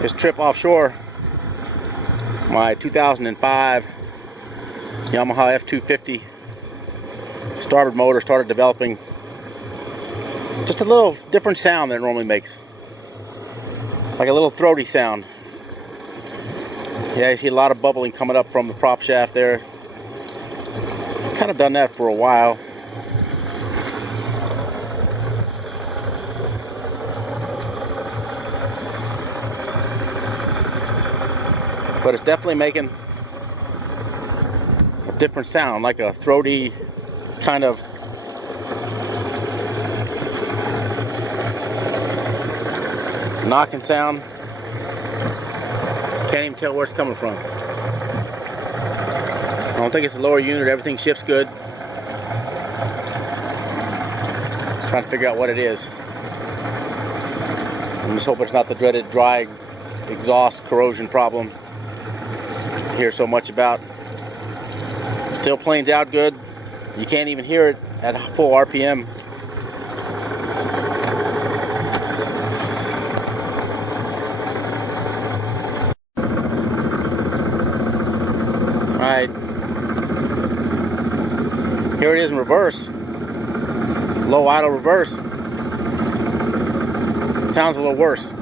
This trip offshore, my 2005 Yamaha F250 starboard motor started developing just a little different sound than it normally makes. Like a little throaty sound. Yeah, you see a lot of bubbling coming up from the prop shaft there. It's kind of done that for a while. But it's definitely making a different sound, like a throaty kind of knocking sound. Can't even tell where it's coming from. I don't think it's the lower unit. Everything shifts good. Trying to figure out what it is. I'm just hoping it's not the dreaded dry exhaust corrosion problem I hear so much about. Still planes out good. You can't even hear it at full RPM. Alright, here it is in reverse, low idle reverse. Sounds a little worse.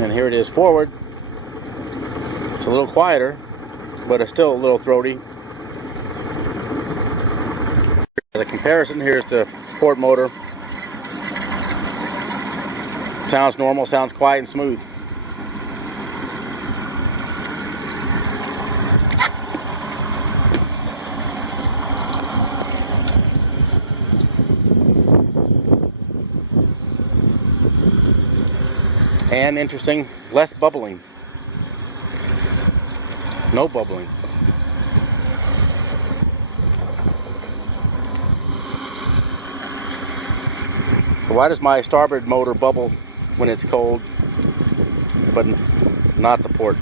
And here it is forward. It's a little quieter, but it's still a little throaty. As a comparison, here's the port motor. Sounds normal, sounds quiet and smooth. And interesting, less bubbling. No bubbling. So why does my starboard motor bubble when it's cold, but not the port?